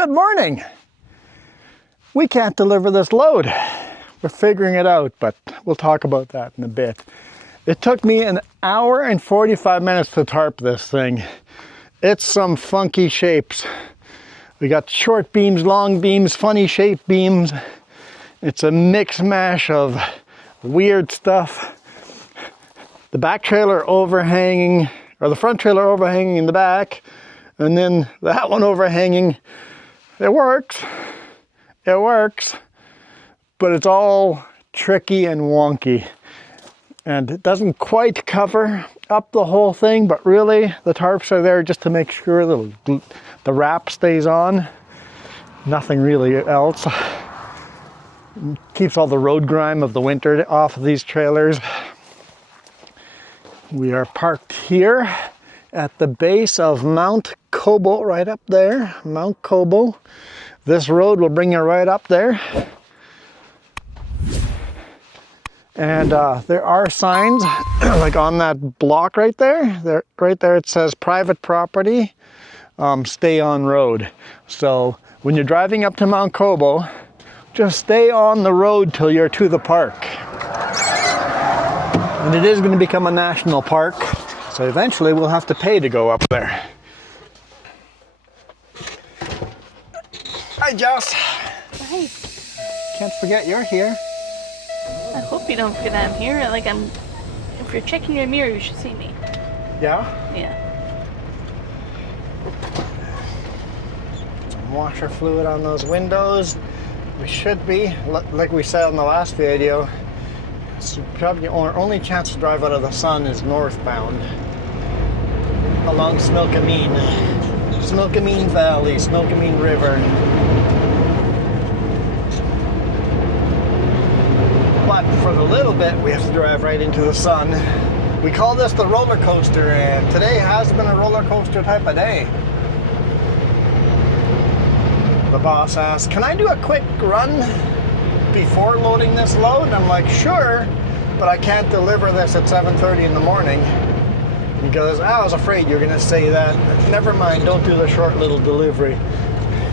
Good morning. We can't deliver this load. We're figuring it out, but we'll talk about that in a bit. It took me an hour and 45 minutes to tarp this thing. It's some funky shapes. We got short beams, long beams, funny shaped beams. It's a mix mash of weird stuff. The back trailer overhanging, or the front trailer overhanging in the back, and then that one overhanging. It works, but it's all tricky and wonky. And it doesn't quite cover up the whole thing, but really the tarps are there just to make sure the wrap stays on. Nothing really else. Keeps all the road grime of the winter off of these trailers. We are parked here at the base of Mount Coobo, right up there, Mount Coobo. This road will bring you right up there. And there are signs, like on that block right there. Right there it says private property, stay on road. So when you're driving up to Mount Coobo, just stay on the road till you're to the park. And it is going to become a national park, so eventually we'll have to pay to go up there. Hi, Joss. Hi. Can't forget you're here. I hope you don't forget I'm here. If you're checking your mirror, you should see me. Yeah? Yeah. Some washer fluid on those windows. We should be, like we said in the last video, so probably our only chance to drive out of the sun is northbound along Smilkameen Valley, Smilkameen River. But for the little bit, we have to drive right into the sun. We call this the roller coaster, and today has been a roller coaster type of day. The boss asked, can I do a quick run before loading this load? And I'm like, sure, but I can't deliver this at 7:30 in the morning. He goes, I was afraid you were going to say that. Never mind, don't do the short little delivery.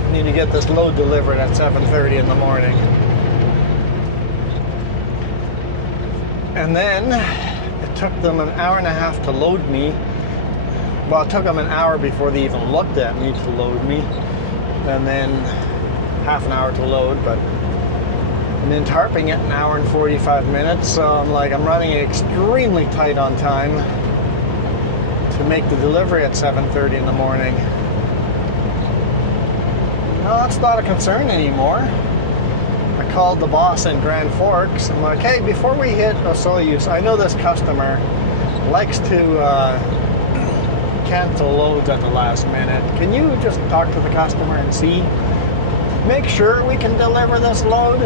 You need to get this load delivered at 7:30 in the morning. And then it took them an hour and a half to load me. Well, it took them an hour before they even looked at me to load me. And then half an hour to load, and then tarping it an hour and 45 minutes. So I'm running extremely tight on time to make the delivery at 7:30 in the morning. No, that's not a concern anymore. I called the boss in Grand Forks. I'm like, hey, before we hit Osoyoos, I know this customer likes to cancel loads at the last minute. Can you just talk to the customer and see? Make sure we can deliver this load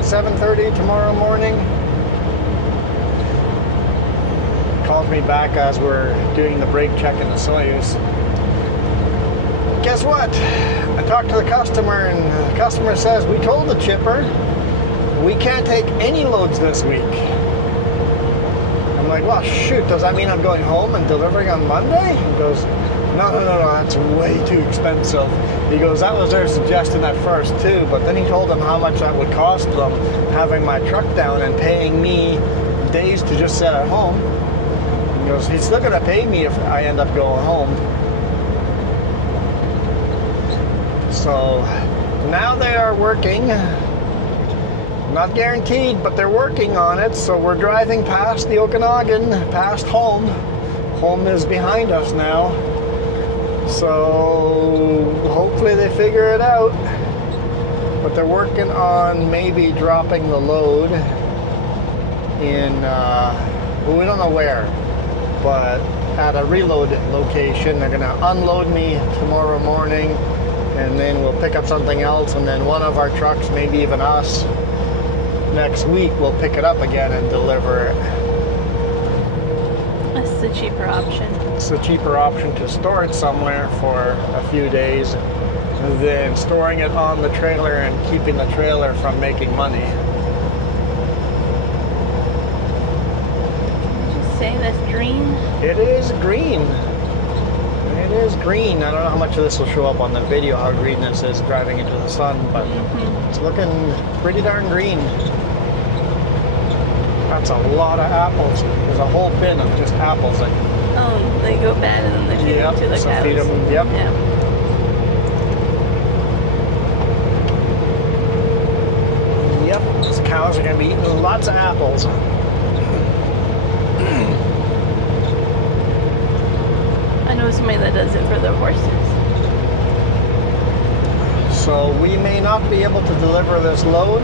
7:30 tomorrow morning. Called me back as we're doing the brake check in the Soyuz. Guess what? I talked to the customer, and the customer says, we told the chipper we can't take any loads this week. I'm like, well, shoot, does that mean I'm going home and delivering on Monday? He goes, no, that's way too expensive. He goes, that was their suggestion at first too, but then he told them how much that would cost them having my truck down and paying me days to just sit at home. He goes, he's still gonna pay me if I end up going home. So now they are working. Not guaranteed, but they're working on it. So we're driving past the Okanagan, past home. Home is behind us now. So hopefully they figure it out. But they're working on maybe dropping the load in, well, we don't know where, but at a reload location. They're gonna unload me tomorrow morning, and then we'll pick up something else, and then one of our trucks, maybe even us, next week we'll pick it up again and deliver it. That's the cheaper option. It's the cheaper option to store it somewhere for a few days than storing it on the trailer and keeping the trailer from making money. Did you say that's green? It is green. It is green. I don't know how much of this will show up on the video, how green this is driving into the sun, but it's looking pretty darn green. That's a lot of apples. There's a whole bin of just apples. Oh, they go bad and then they feed them to the cows. Feed them, yep. Yeah. Yep, these cows are going to be eating lots of apples. I know somebody that does it for their horses. So we may not be able to deliver this load.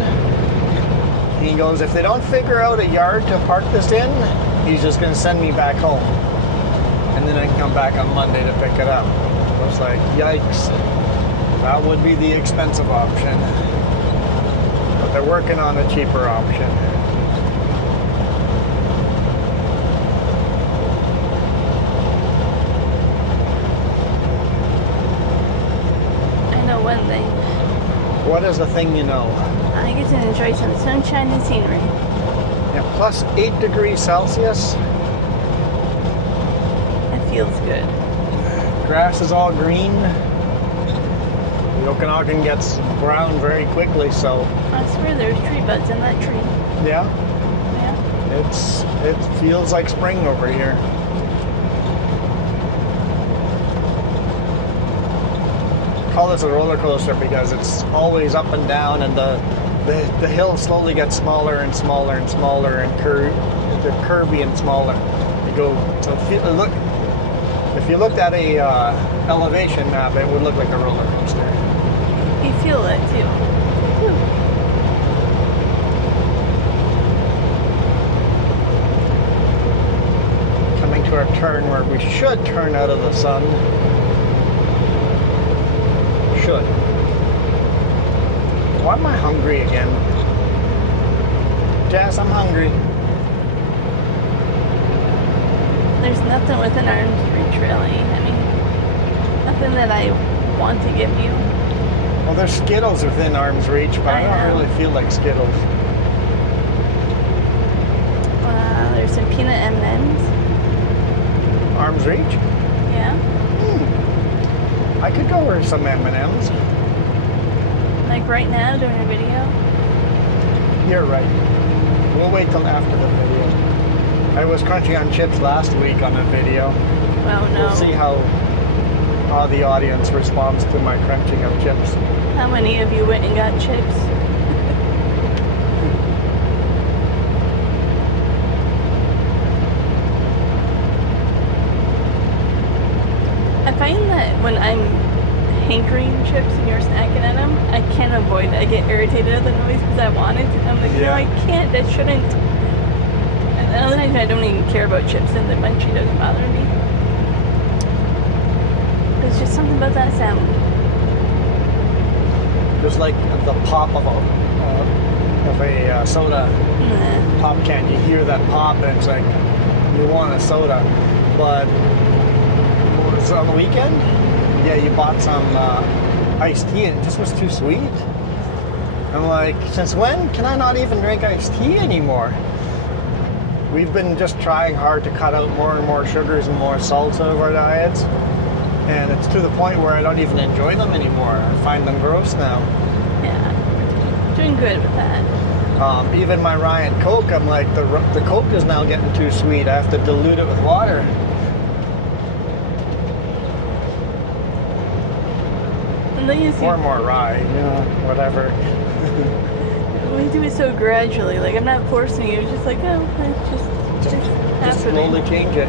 He goes, if they don't figure out a yard to park this in, he's just going to send me back home. And then I can come back on Monday to pick it up. I was like, yikes. That would be the expensive option. But they're working on a cheaper option. I know one thing. What is the thing you know? I get to enjoy some sunshine and scenery. Yeah, plus 8 degrees Celsius. It feels good. Grass is all green. The Okanagan gets brown very quickly, so I swear there's tree buds in that tree. yeah, Yeah. it feels like spring over here. I call this a roller coaster because it's always up and down, and the hill slowly gets smaller and smaller and smaller, and they're curvy and smaller. You go so if you looked at a elevation map, it would look like a roller coaster. You feel it too. Whew. Coming to our turn where we should turn out of the sun. Should. Why am I hungry again? Jazz, I'm hungry. There's nothing within arm's reach, really. I mean, nothing that I want to give you. Well, there's Skittles within arm's reach, but I don't really feel like Skittles. There's some peanut M&Ms. Arm's reach? Yeah. I could go for some M&Ms. Like right now, doing a video. You're right. We'll wait till after the video. I was crunching on chips last week on a video. Well, no. We'll see how the audience responds to my crunching of chips. How many of you went and got chips? I find that when I'm hankering chips and you're snacking at them, I can't avoid it. I get irritated at the noise because I want it. I'm like, no, I can't. I shouldn't. And other times I don't even care about chips and the munchie doesn't bother me. There's just something about that sound. Just like the pop of a soda pop can. You hear that pop and it's like, you want a soda. But was it on the weekend? Yeah, you bought some iced tea and it just was too sweet. I'm like, since when can I not even drink iced tea anymore? We've been just trying hard to cut out more and more sugars and more salts out of our diets. And it's to the point where I don't even enjoy them anymore. I find them gross now. Yeah, doing good with that. Even my Ryan Coke, I'm like, the Coke is now getting too sweet. I have to dilute it with water. Or more rye, whatever. We do it so gradually. Like, I'm not forcing you. It's just like, oh, it's just happening. Just slowly change it.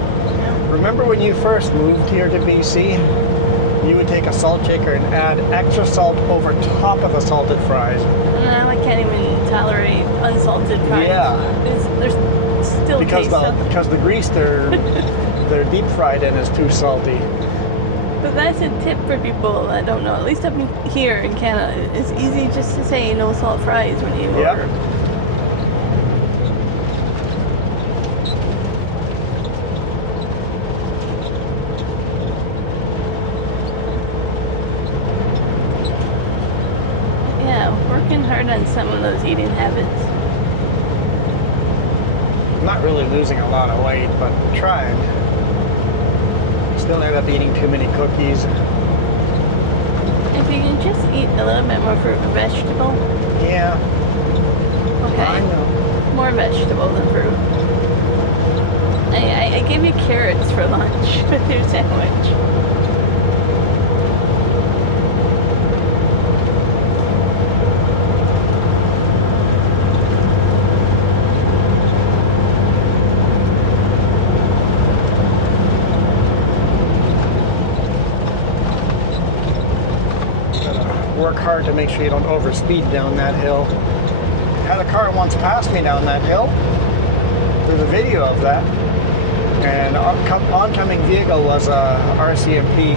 Remember when you first moved here to BC? You would take a salt shaker and add extra salt over top of the salted fries. Now I can't even tolerate unsalted fries. Yeah. There's still because the grease they're deep fried in is too salty. But that's a tip for people that don't know. At least up here in Canada, it's easy just to say no salt fries when you order. Working hard on some of those eating habits. I'm not really losing a lot of weight, but I'm trying. Don't end up eating too many cookies. If you can just eat a little bit more fruit and vegetable. Yeah. Okay. I know. More vegetable than fruit. I gave you carrots for lunch with your sandwich. Work hard to make sure you don't overspeed down that hill. Had a car once pass me down that hill. There's a video of that. And oncoming vehicle was a RCMP.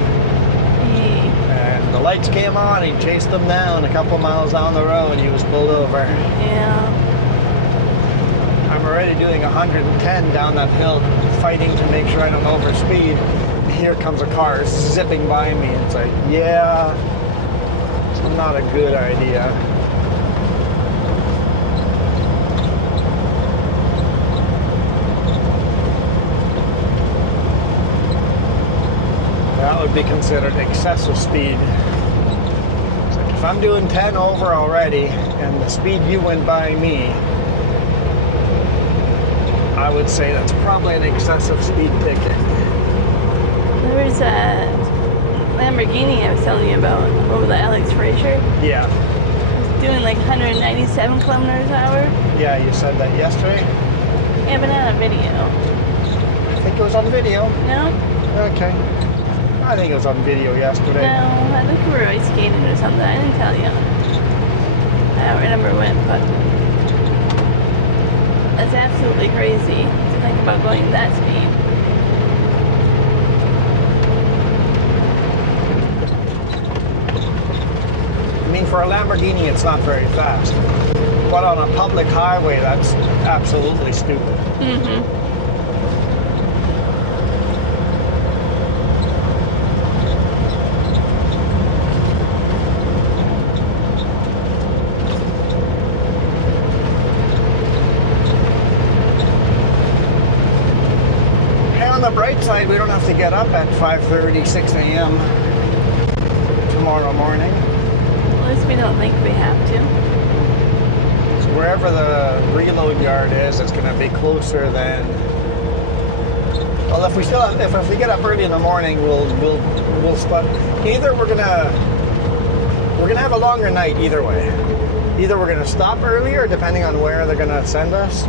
And the lights came on, he chased them down a couple miles down the road and he was pulled over. Yeah. I'm already doing 110 down that hill, fighting to make sure I don't overspeed. Here comes a car zipping by me. It's like, yeah, it's not a good idea. That would be considered excessive speed. It's like if I'm doing 10 over already and the speed you went by me, I would say that's probably an excessive speed ticket. There was a Lamborghini I was telling you about over the Alex Frazier. Yeah. It was doing like 197 kilometers an hour. Yeah, you said that yesterday? Yeah, but not a video. I think it was on video. No? Okay. I think it was on video yesterday. No, I think we were ice skating or something. I didn't tell you. I don't remember when, but that's absolutely crazy to think about going that speed. I mean, for a Lamborghini, it's not very fast. But on a public highway, that's absolutely stupid. Mm-hmm. On the bright side, we don't have to get up at 5:30, 6 a.m. tomorrow morning. At least we don't think we have to. So wherever the reload yard is, it's going to be closer than. Well, if we still have, if we get up early in the morning, we'll start. Either we're gonna have a longer night. Either way, either we're gonna stop earlier, depending on where they're gonna send us,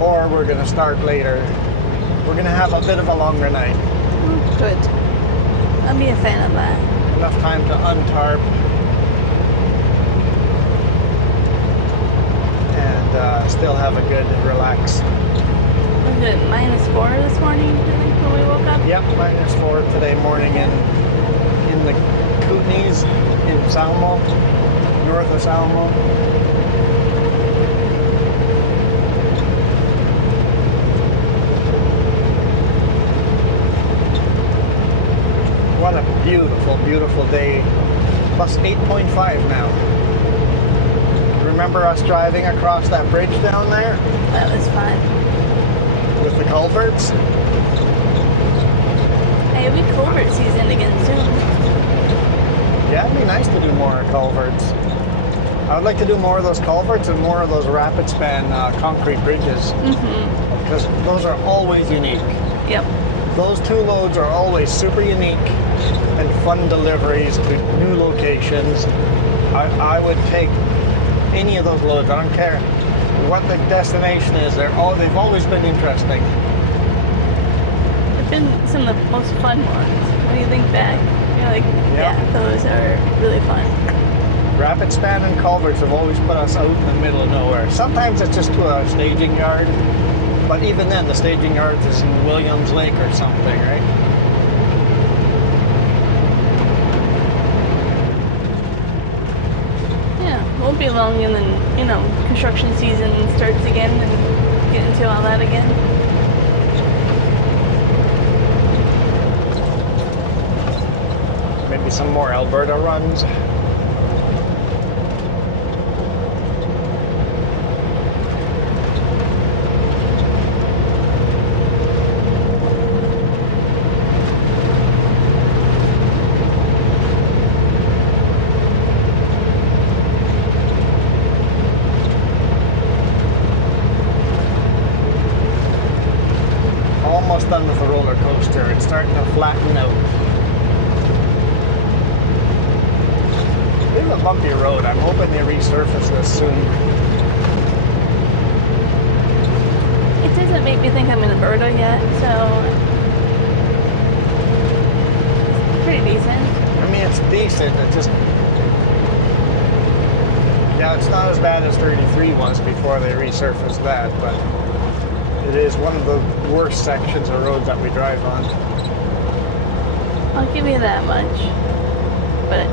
or we're gonna start later. We're going to have a bit of a longer night. Good. I'll be a fan of that. Enough time to untarp and still have a good relax. Was it -4 this morning, I think, when we woke up? Yep, -4 today morning in the Kootenays in Salmo, north of Salmo. What a beautiful, beautiful day. Plus 8.5 now. Remember us driving across that bridge down there? That was fun. With the culverts? Hey, it'll be culvert season again soon. Yeah, it'd be nice to do more culverts. I would like to do more of those culverts and more of those rapid span concrete bridges. Mm-hmm. Because those are always unique. Yep. Those two loads are always super unique and fun deliveries to new locations. I would take any of those loads. I don't care what the destination is. They've always been interesting. They've been some of the most fun ones. When you think back, you're like, yeah, those are really fun. Rapid span and culverts have always put us out in the middle of nowhere. Sometimes it's just to a staging yard. But even then, the staging yards is in Williams Lake or something, right? Yeah, won't be long and then, construction season starts again and get into all that again. Maybe some more Alberta runs. coaster. It's starting to flatten out. It's a bumpy road. I'm hoping they resurface this soon. It doesn't make me think I'm in Alberta yet, so it's pretty decent. I mean, it's decent. It just, yeah, it's not as bad as 33 was before they resurfaced that, but it is one of the worst sections of roads that we drive on. I'll give you that much. But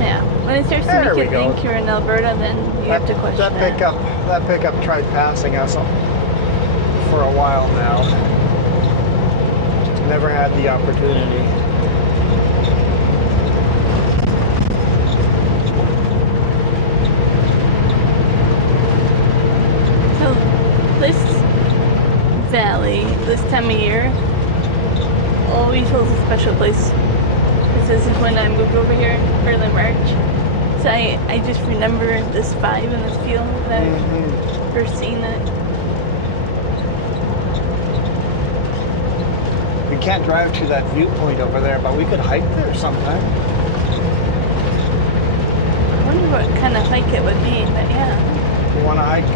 yeah, when it starts to There make we you go. think you're in Alberta, then you have to question that. That pickup tried passing us for a while now. Just never had the opportunity. So this valley, this time of year, always holds a special place. This is when I moved over here early March. So I just remember this vibe and this feel that I've first seen it. We can't drive to that viewpoint over there, but we could hike there sometime. I wonder what kind of hike it would be, but yeah. You want to hike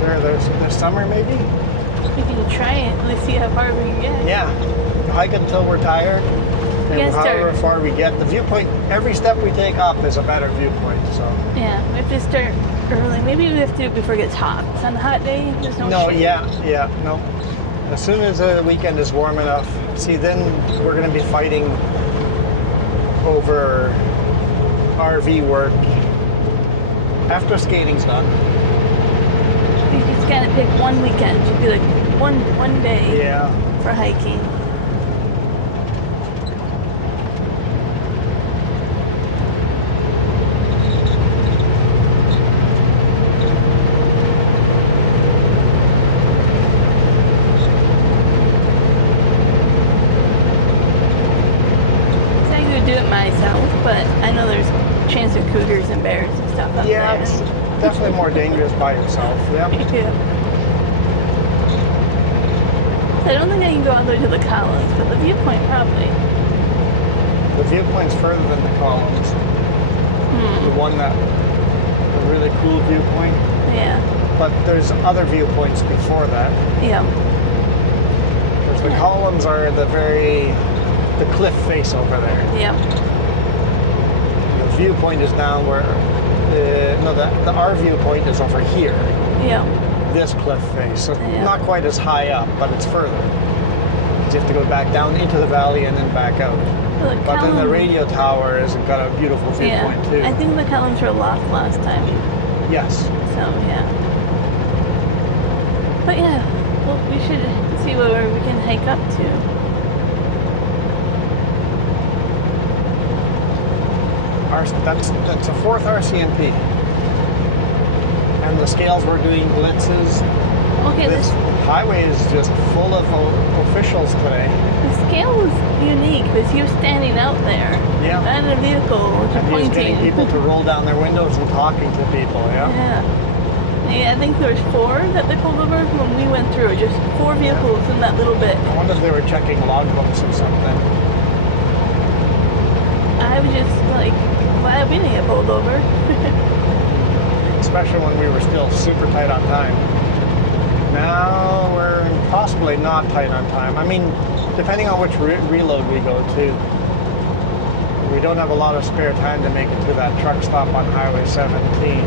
there this summer, maybe? We can try it. Let's see how far we can get. Yeah. Hike until we're tired. And Yes, however sir. far we get, the viewpoint, every step we take up is a better viewpoint. So. Yeah, we have to start early. Maybe we have to do it before it gets hot. It's on a hot day, there's no shade. No. As soon as the weekend is warm enough, see, then we're going to be fighting over RV work after skating's done. You just gotta pick one weekend. Should be like one day Yeah. for hiking. So I could do it myself, but I know there's a chance of cougars and bears and stuff up Yeah, there. it's definitely more dangerous by yourself. Yeah. Yeah. So I don't think I can go all the way to the columns, but the viewpoint probably. The viewpoint's further than the columns. The one a really cool viewpoint. Yeah. But there's other viewpoints before that. Yeah. Because the columns are the cliff face over there. Yeah. The viewpoint is down where, our viewpoint is over here. Yeah. This cliff face. So Yeah. not quite as high up, but it's further. 'Cause you have to go back down into the valley and then back out. Well, But then the radio tower has got a beautiful Yeah. viewpoint too. I think the columns were lost last time. Yes. So yeah. But yeah, well, we should see where we can hike up to. That's a fourth RCMP. And the scales we're doing blitzes. Okay, This highway is just full of officials today. the scale was unique because he was standing out there. Yeah. Not in a vehicle, just And he's pointing. getting people to roll down their windows and talking to people, yeah? Yeah. Yeah, I think there was 4 that they pulled over when we went through. Just 4 vehicles in that little bit. I wonder if they were checking logbooks or something. I was just like, glad we didn't get pulled over. Especially when we were still super tight on time. Now we're possibly not tight on time. I mean, depending on which reload we go to. We don't have a lot of spare time to make it to that truck stop on Highway 17.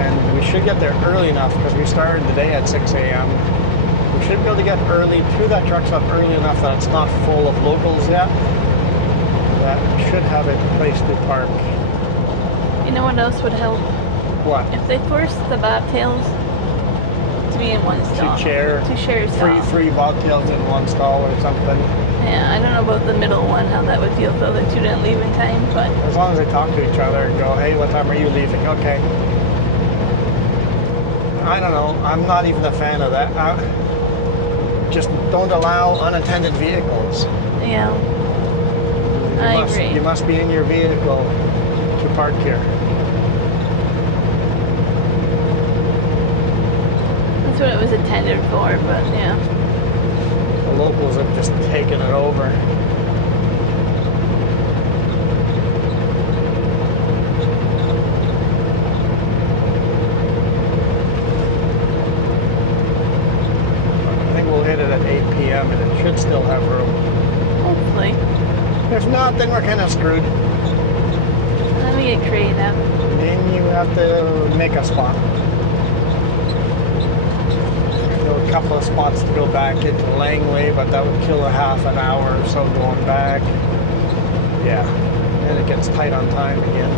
And we should get there early enough because we started the day at 6 a.m. We should be able to get early to that truck stop early enough that it's not full of locals yet. That should have a place to park. You know what else would help? What? If they forced the bobtails to be in one stall. Two chairs stall. Three bobtails in one stall or something. Yeah, I don't know about the middle one, how that would feel if the other 2 didn't leave in time, but As long as they talk to each other and go, hey, what time are you leaving? Okay. I don't know. I'm not even a fan of that. Just don't allow unattended vehicles. yeah. I agree. You must be in your vehicle to park here. That's what it was intended for, but yeah. locals have just taken it over. I think we'll hit it at 8 p.m. and it should still have room. Hopefully. If not, then we're kind of screwed. Let me get creative. Then you have to make a spot. There are a couple of spots to go back into Langley, but that would kill a half an hour or so going back. Yeah, and it gets tight on time again.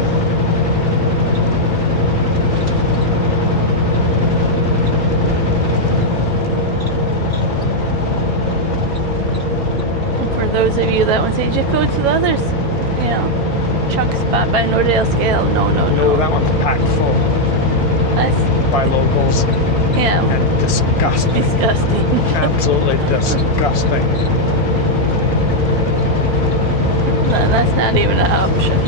And for those of you that want to say, just go to the others, you know, chunk spot by Nordale Scale. No. No, that one's packed full by locals. Yeah. And disgusting. Disgusting. Absolutely disgusting. No, that's not even an option.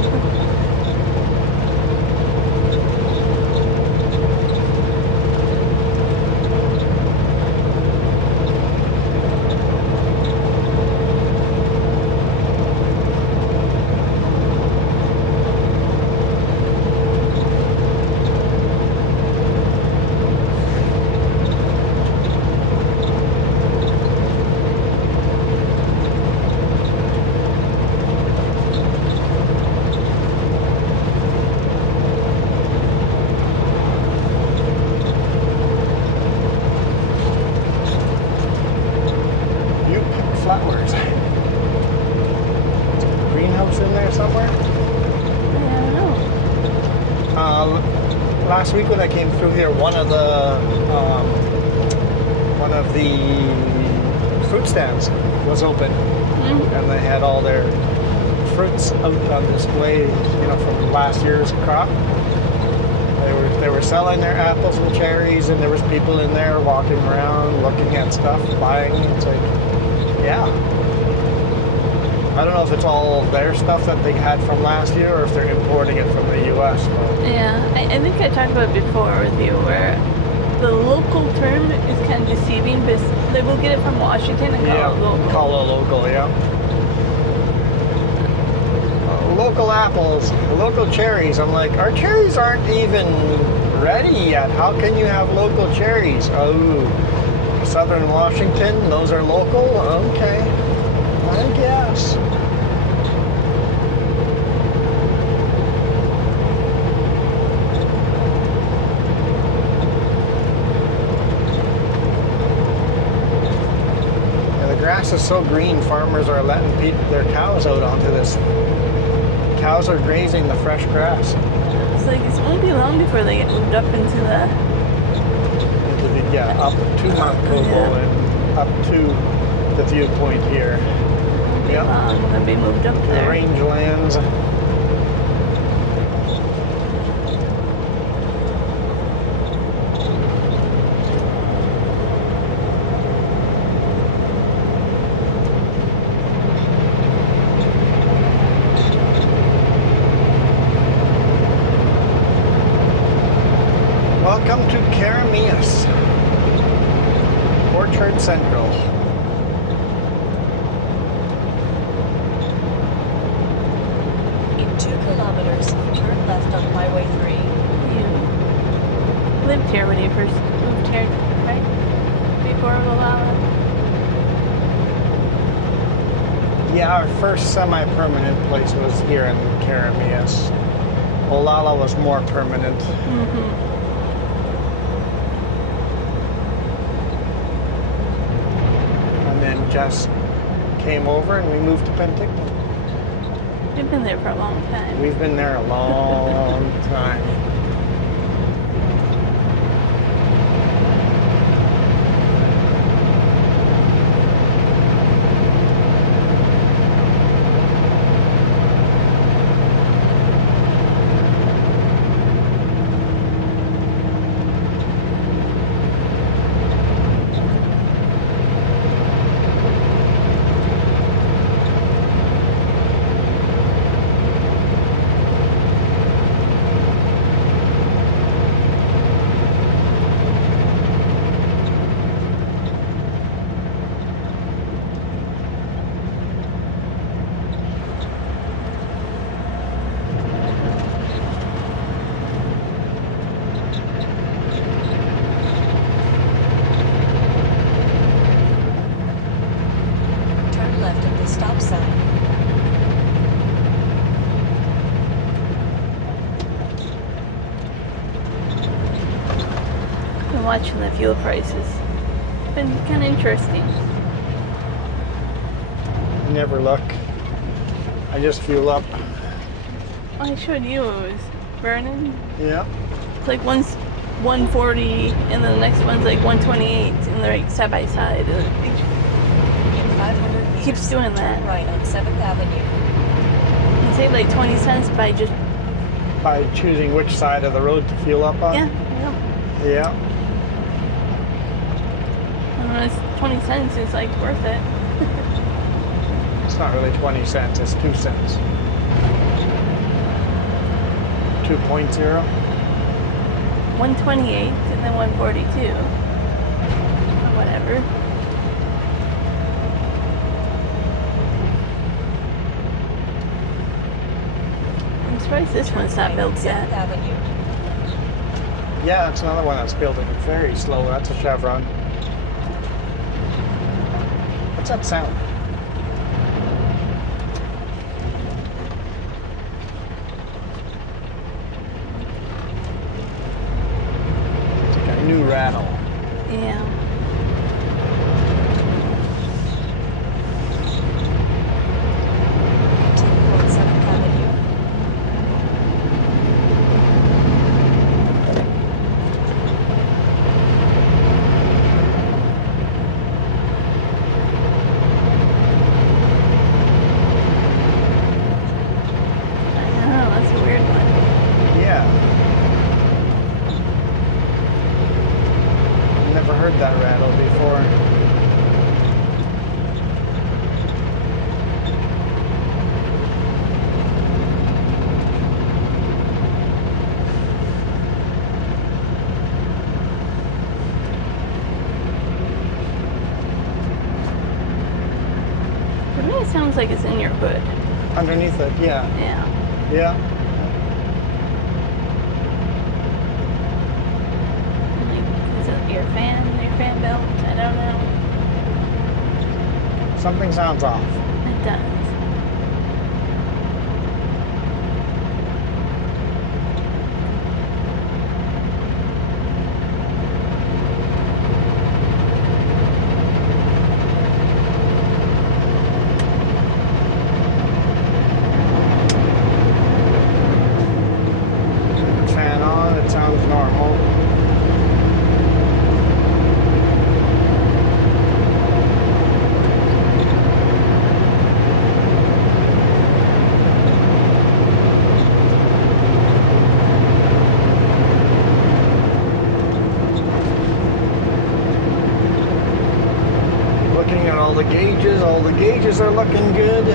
Flowers. Greenhouse in there somewhere? I don't know. Last week when I came through here, one of the fruit stands was open, and they had all their fruits out on display, you know, from last year's crop. They were selling their apples and cherries, and there was people in there walking around, looking at stuff, buying. It's like, yeah. I don't know if it's all their stuff that they had from last year or if they're importing it from the U.S. But Yeah, I think I talked about it before with you where the local term is kind of deceiving, but they will get it from Washington and call it local. Call it local, yeah. Local apples, local cherries. I'm like, our cherries aren't even ready yet. How can you have local cherries? Oh, Southern Washington, those are local? Okay, I guess. And the grass is so green, farmers are letting their cows out onto this. Cows are grazing the fresh grass. It's like it won't be long before they get moved up into the up to Mount Coobo and up to the viewpoint here. long. They'll be moved up The there. rangelands. Welcome to Caramias, Orchard Central. In 2 kilometers, turn left on Highway 3. You lived here when you first moved here, right? Before Olala? Yeah, our first semi-permanent place was here in Caramias. Olala was more permanent. Mm-hmm. Just came over and we moved to Penticton. You've been there for a long time. We've been there a long time. stop sign. Been watching the fuel prices. Been kind of interesting. I never look. I just fuel up. I showed you it was burning. Yeah. It's like one's 140 and then the next one's like 128 and they're like side by side. In 500 meters, Keeps doing that. turn right on 7th Avenue. You save like 20 cents by just By choosing which side of the road to fuel up on. yeah. Yeah. And when it's 20 cents, it's like worth it. It's not really 20 cents, it's 2 cents. 2.0. 128 and then 142 or whatever. I'm surprised this one's not built yet. 7th Avenue. Yeah, it's another one that's building very slow. That's a Chevron. What's that sound? It's like a new rattle. Yeah. Continue on 7th Avenue. I know, that's a weird one. Yeah. Never heard that rattle before. To me, it sounds like it's in your hood. Underneath it, yeah. Yeah. Yeah. Like, is it your fan belt? I don't know. Something sounds off. It does. Fan on, it sounds normal. Looking at all the gauges are looking good.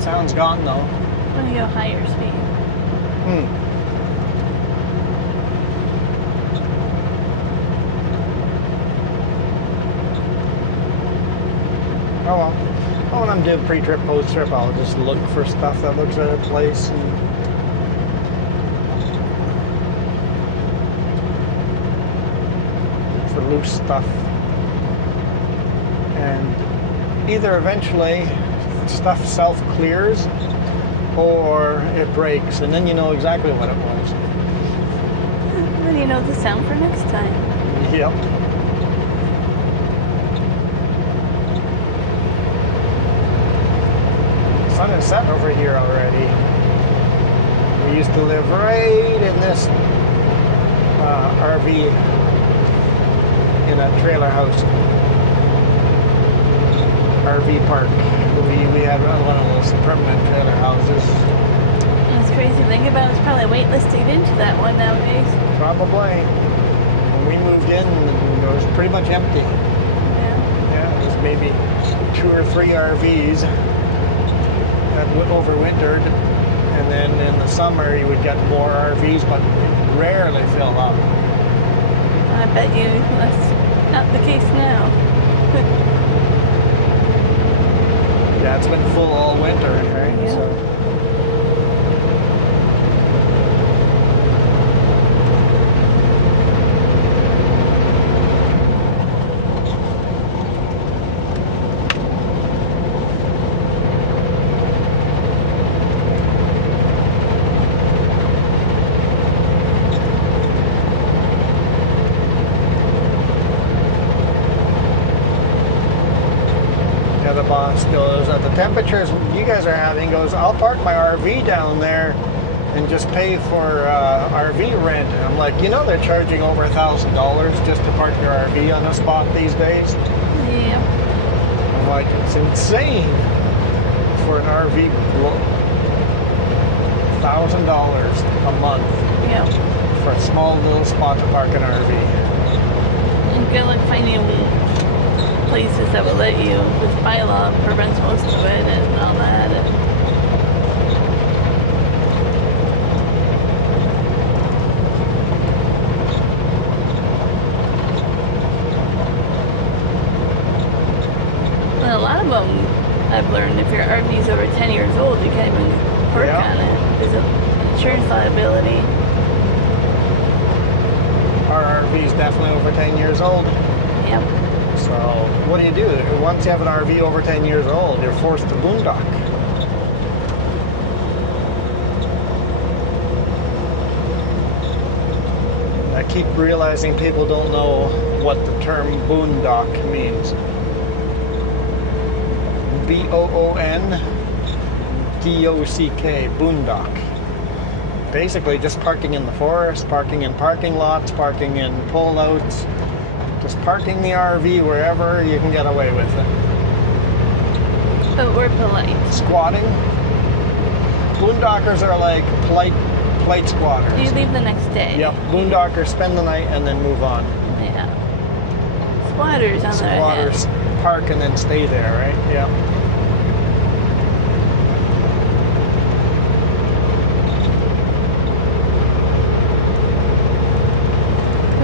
Sound's gone though. When you go higher speed. Oh well. Oh, when I'm doing pre-trip, post-trip, I'll just look for stuff that looks out of place. For loose stuff. And either eventually stuff self-clears or it breaks, and then you know exactly what it was. Then you know the sound for next time. Yep. Sun is set over here already. We used to live right in this RV in a trailer house. RV park. We had one of those permanent trailer houses. And it's crazy to think about. It's probably waitlist to get into that one nowadays. Probably. When we moved in, it was pretty much empty. Yeah. Yeah, it was maybe 2 or 3 RVs that overwintered, and then in the summer you would get more RVs, but rarely fill up. I bet you that's not the case now. Yeah, it's been full all winter, right? Yeah. So. the boss goes, at the temperatures you guys are having, goes, I'll park my RV down there and just pay for RV rent. And I'm like, you know they're charging over $1,000 just to park your RV on a spot these days? Yeah. I'm like, it's insane for an RV. $1,000 a month Yeah. for a small little spot to park an RV. And good luck finding places that will let you. This bylaw prevents most of it and all that. And a lot of them, I've learned, if your RV is over 10 years old, you can't even park Yeah. on it because of insurance liability. Our RV is definitely over 10 years old. Yep. So what do? Once you have an RV over 10 years old, you're forced to boondock. I keep realizing people don't know what the term boondock means. B-O-O-N-D-O-C-K, boondock. Basically just parking in the forest, parking in parking lots, parking in pullouts, just parking the RV wherever you can get away with it. But we're polite. Squatting. Boondockers are like polite squatters. You leave the next day. Yep, boondockers spend the night and then move on. Yeah. Squatters, on the other hand. Squatters park and then stay there, right? Yep.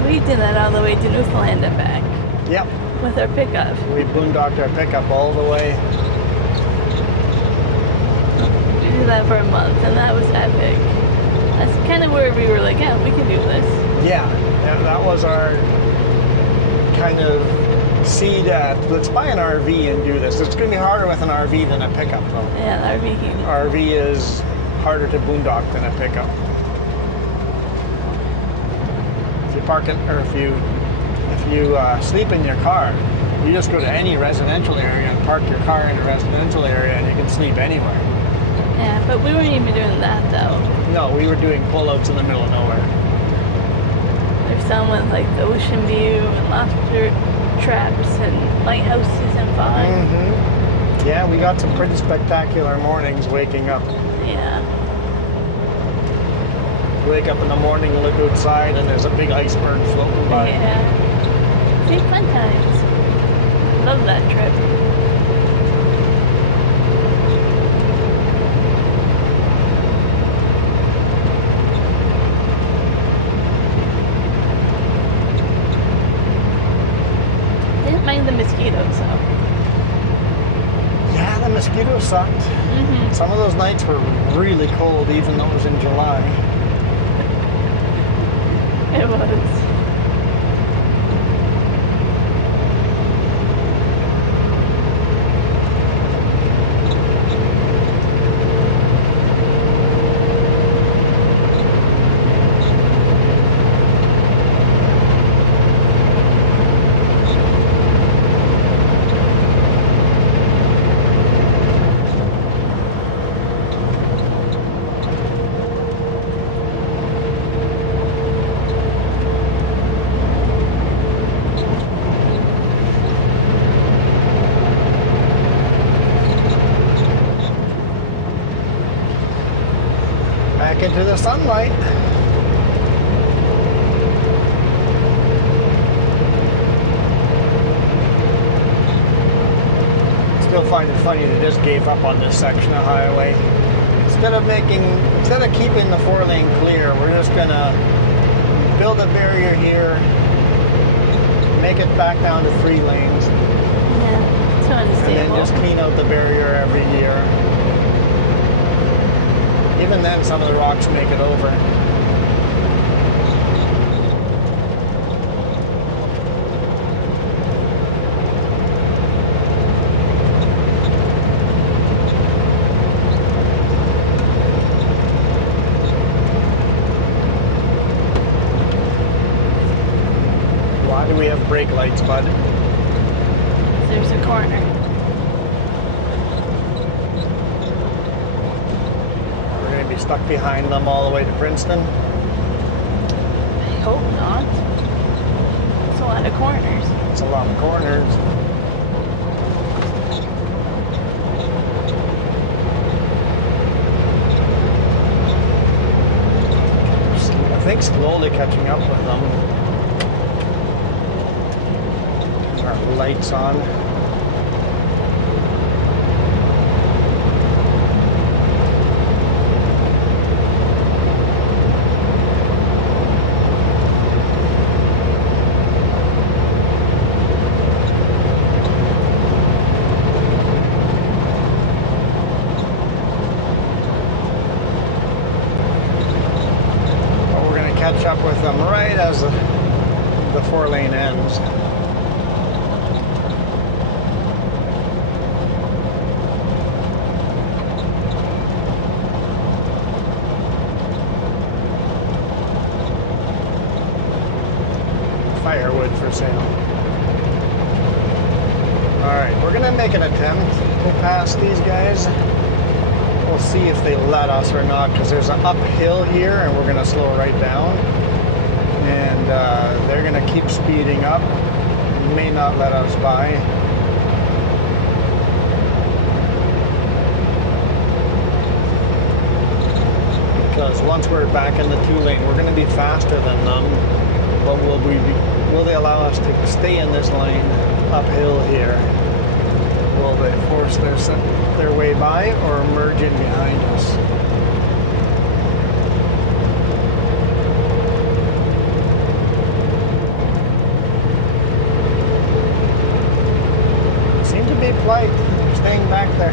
We did that all the way to Newfoundland and back Yep. with our pickup. We boondocked our pickup all the way. We did that for a month, and that was epic. That's kind of where we were like, yeah, we can do this. Yeah, that was our kind of seed at, let's buy an RV and do this. It's going to be harder with an RV than a pickup, though. Yeah, the RV came. RV is harder to boondock than a pickup. If you park in, or if you sleep in your car, you just go to any residential area and park your car in a residential area, and you can sleep anywhere. Yeah, but we weren't even doing that though. No, we were doing pullouts in the middle of nowhere. There's some with like the ocean view and lobster traps and lighthouses and fun. Mm-hmm. Yeah, we got some pretty spectacular mornings waking up. Yeah. Wake up in the morning, look outside, and there's a big iceberg floating by. Yeah. See, fun times. Love that trip. Didn't mind the mosquitoes though. Yeah, the mosquitoes sucked. Mm-hmm. Some of those nights were really cold, even though it was in July. It was. Back into the sunlight. Still find it funny they just gave up on this section of highway. Instead of keeping the 4-lane clear, we're just gonna build a barrier here, make it back down to 3 lanes, Yeah. Too and unstable. then just clean out the barrier every year. Even then, some of the rocks make it over. Why do we have brake lights, bud? There's a corner. be stuck behind them all the way to Princeton. I hope not. It's a lot of corners. It's a lot of corners. I think slowly catching up with them. Our lights on. Catch up with them right as the 4-lane ends. Firewood for sale. Alright, we're gonna make an attempt to pass these guys. We'll see if they let us or not, because there's an uphill here and we're going to slow right down, and they're going to keep speeding up, may not let us by. Because once we're back in the 2-lane, we're going to be faster than them, but will they allow us to stay in this lane uphill here? Will they force their way by or merge in behind us? Seem to be polite, staying back there.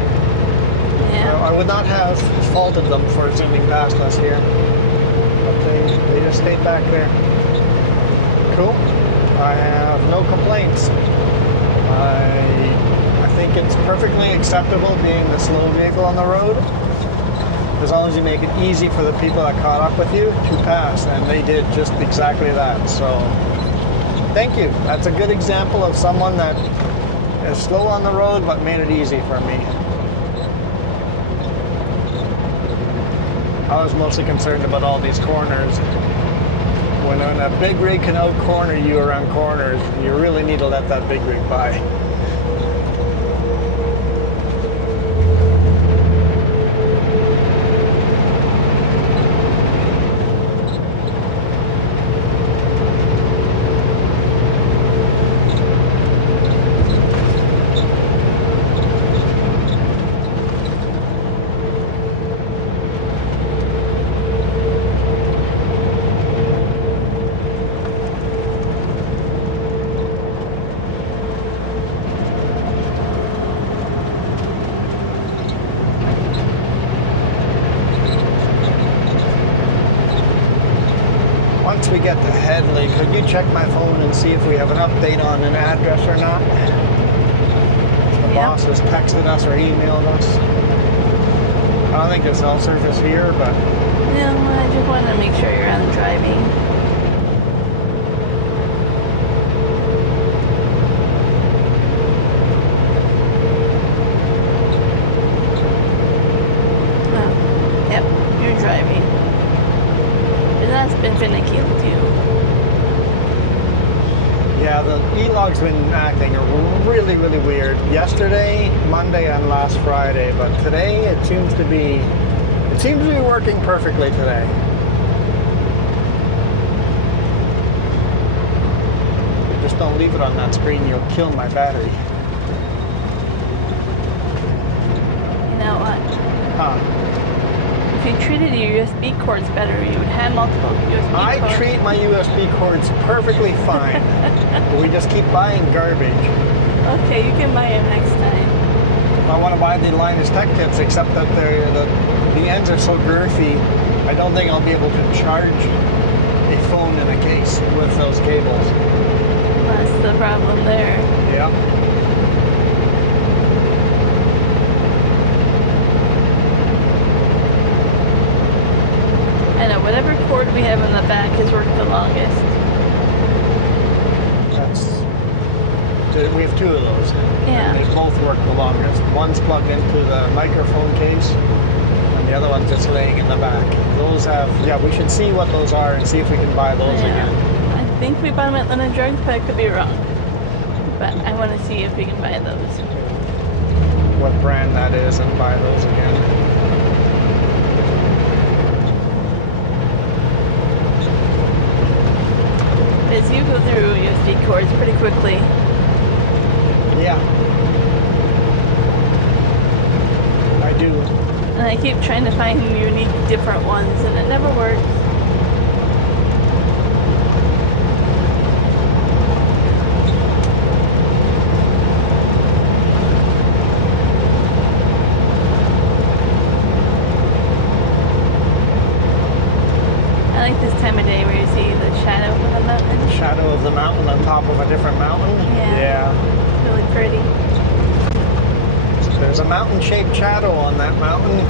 Yeah. I would not have faulted them for zooming past us here, but they just stayed back there. Cool. I have no complaints. I think it's perfectly acceptable being the slow vehicle on the road, as long as you make it easy for the people that caught up with you to pass, and they did just exactly that. So thank you. That's a good example of someone that is slow on the road but made it easy for me. I was mostly concerned about all these corners. When a big rig can out-corner you around corners, you really need to let that big rig by. Once we get to Headley, could you check my phone and see if we have an update on an address or not? The boss has texted us or emailed us. I don't think there's cell service here, but... No, I just wanted to make sure you're on driving. Oh, yep, you're driving. And that's been finicky too. Yeah, the e-log's been acting really, really weird. Yesterday, Monday, and last Friday, but today it seems to be working perfectly today. Just don't leave it on that screen, you'll kill my battery. You know what? Huh. If you treated your USB cords better, you would have multiple USB cords. I treat my USB cords perfectly fine. But we just keep buying garbage. Okay, you can buy it next time. I want to buy the Linus Tech Tips, except that the ends are so girthy, I don't think I'll be able to charge a phone in a case with those cables. That's the problem there. Yeah. I know, whatever cord we have in the back has worked the longest. That's We have two of those. Yeah. And they both work the longest. One's plugged into the microphone case, and the other one's just laying in the back. Those have, yeah, we should see what those are and see if we can buy those again. I think we bought them at London Drugs, but I could be wrong. But I want to see if we can buy those. What brand that is and buy those again. As you go through USB cords pretty quickly. Yeah. I do. And I keep trying to find unique different ones and it never works. I like this time of day where you see the shadow of the mountain. Shadow of the mountain on top of a different mountain. Yeah. Really pretty. There's a mountain-shaped shadow on that mountain.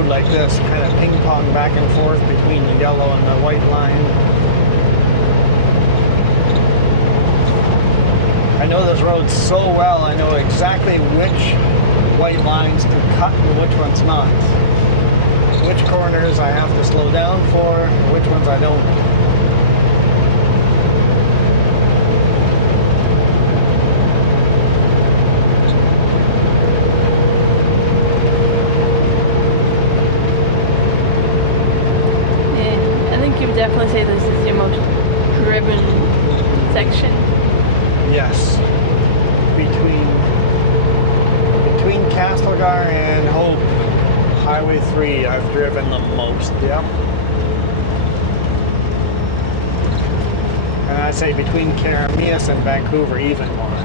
Like this, kind of ping pong back and forth between the yellow and the white line. I know this road so well, I know exactly which white lines to cut and which ones not. Which corners I have to slow down for, and which ones I don't. Definitely say this is your most driven section. Yes. Between Castlegar and Hope, Highway 3, I've driven the most. Yep. And I'd say between Carameas and Vancouver even more.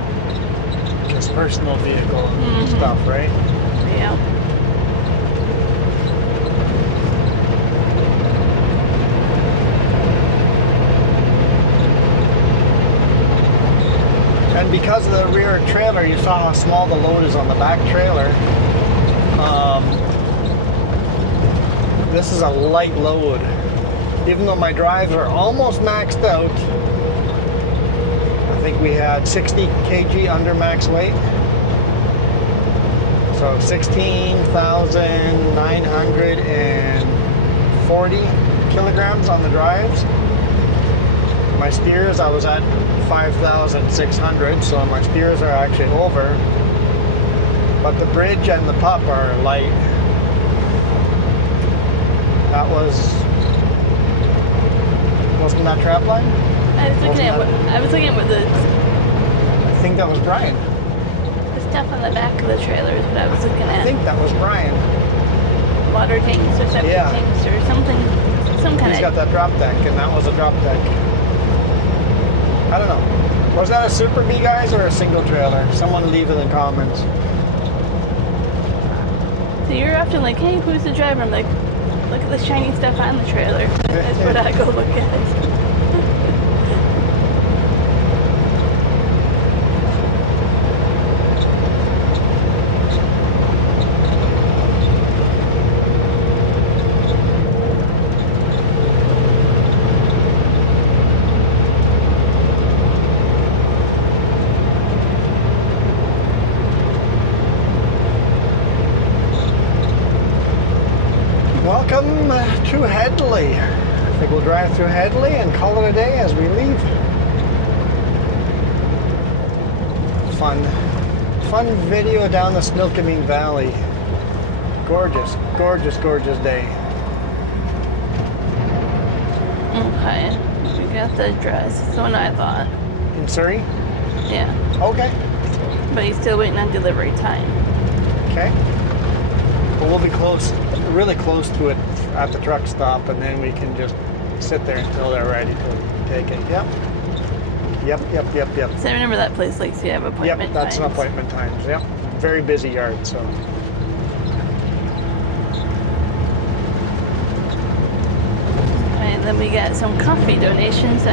Just personal vehicle stuff, right? Yeah. And because of the rear trailer, you saw how small the load is on the back trailer. This is a light load. Even though my drives are almost maxed out, I think we had 60 kg under max weight. So 16,940 kilograms on the drives. My steers, I was at 5,600, so my steers are actually over. But the bridge and the pup are light. That wasn't that trap line? I was looking at what the I think that was Brian. stuff on the back of the trailer is what I was looking at. I think that was Brian. Water tanks or septic tanks or something, some kind He's of. got that drop deck, and that was a drop deck. I don't know. Was that a Super B, guys, or a single trailer? Someone leave it in the comments. So you're often like, hey, who's the driver? I'm like, look at the shiny stuff on the trailer. That's what I go look at. Welcome to Headley. I think we'll drive through Headley and call it a day as we leave. fun video down the Smilkameen Valley. Gorgeous, gorgeous, gorgeous day. Okay. We got the address. It's the one I thought. In Surrey? Yeah. Okay. But he's still waiting on delivery time. Okay. Well, we'll be close, really close to it at the truck stop, and then we can just sit there until they're ready to take it. Yep. Yep. So I remember that place likes to have appointment Yep, that's times. an appointment times. Yep. Very busy yard, so. And then we got some coffee donations.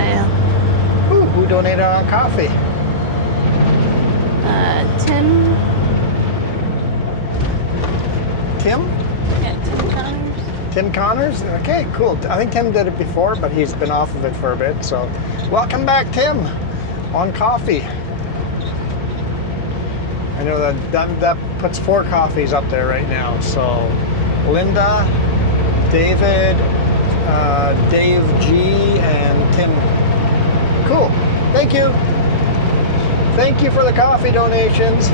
Ooh, who donated on coffee? Tim. Tim? Yeah, Tim Connors. Tim Connors? Okay, cool. I think Tim did it before, but he's been off of it for a bit, so. Welcome back, Tim, on coffee. I know that puts 4 coffees up there right now, so. Linda, David, Dave G, and Tim. Cool. Thank you. Thank you for the coffee donations.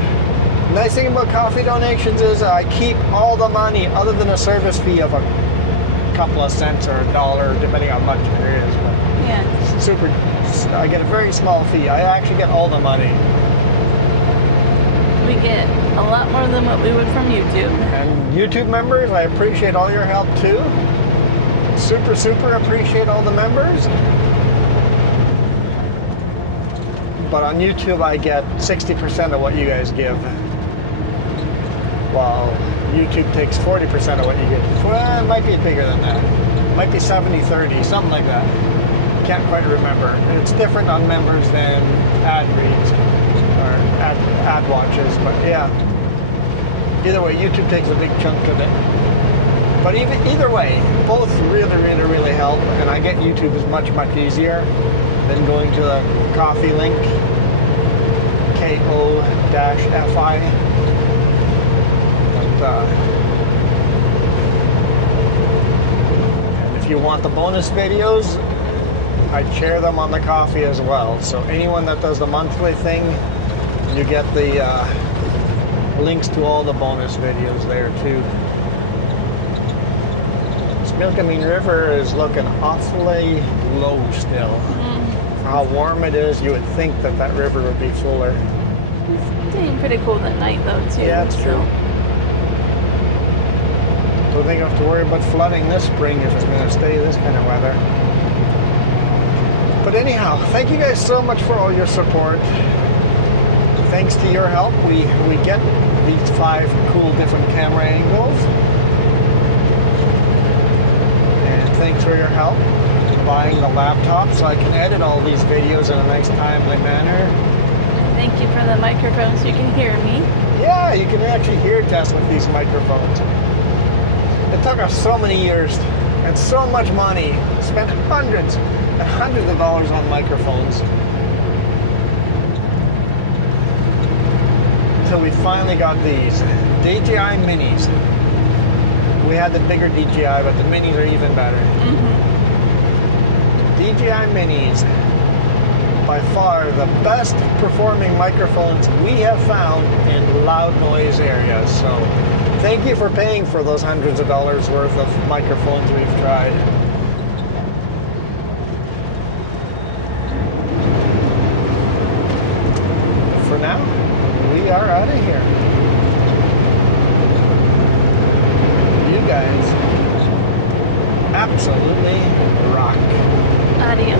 Nice thing about coffee donations is I keep all the money other than a service fee of a couple of cents or $1, depending on how much it is. But Yeah. super. I get a very small fee. I actually get all the money. We get a lot more than what we would from YouTube. And YouTube members, I appreciate all your help too. Super appreciate all the members. But on YouTube, I get 60% of what you guys give, while YouTube takes 40% of what you give. Well, it might be bigger than that. It might be 70-30, something like that. Can't quite remember. It's different on members than ad reads or ad watches, but yeah. Either way, YouTube takes a big chunk of it. But either way, both really help, and I get YouTube is much easier than going to the coffee link, ko-fi. And if you want the bonus videos, I share them on the coffee as well. So anyone that does the monthly thing, you get the links to all the bonus videos there too. Smilkameen River is looking awfully low still. For how warm it is, you would think that river would be fuller. It's getting pretty cold at night though too. Yeah, it's true. Don't think I have to worry about flooding this spring if it's going to stay this kind of weather. But anyhow, thank you guys so much for all your support. Thanks to your help, we get these 5 cool different camera angles. And thanks for your help buying the laptop so I can edit all these videos in a nice timely manner. Thank you for the microphone so you can hear me. Yeah, you can actually hear Jess with these microphones. It took us so many years and so much money. Spent hundreds and hundreds of dollars on microphones until we finally got these DJI Minis. We had the bigger DJI, but the Minis are even better. DJI Minis, by far the best performing microphones we have found in loud noise areas. So thank you for paying for those hundreds of dollars worth of microphones we've tried. For now, we are out of here. You guys absolutely rock. Adios.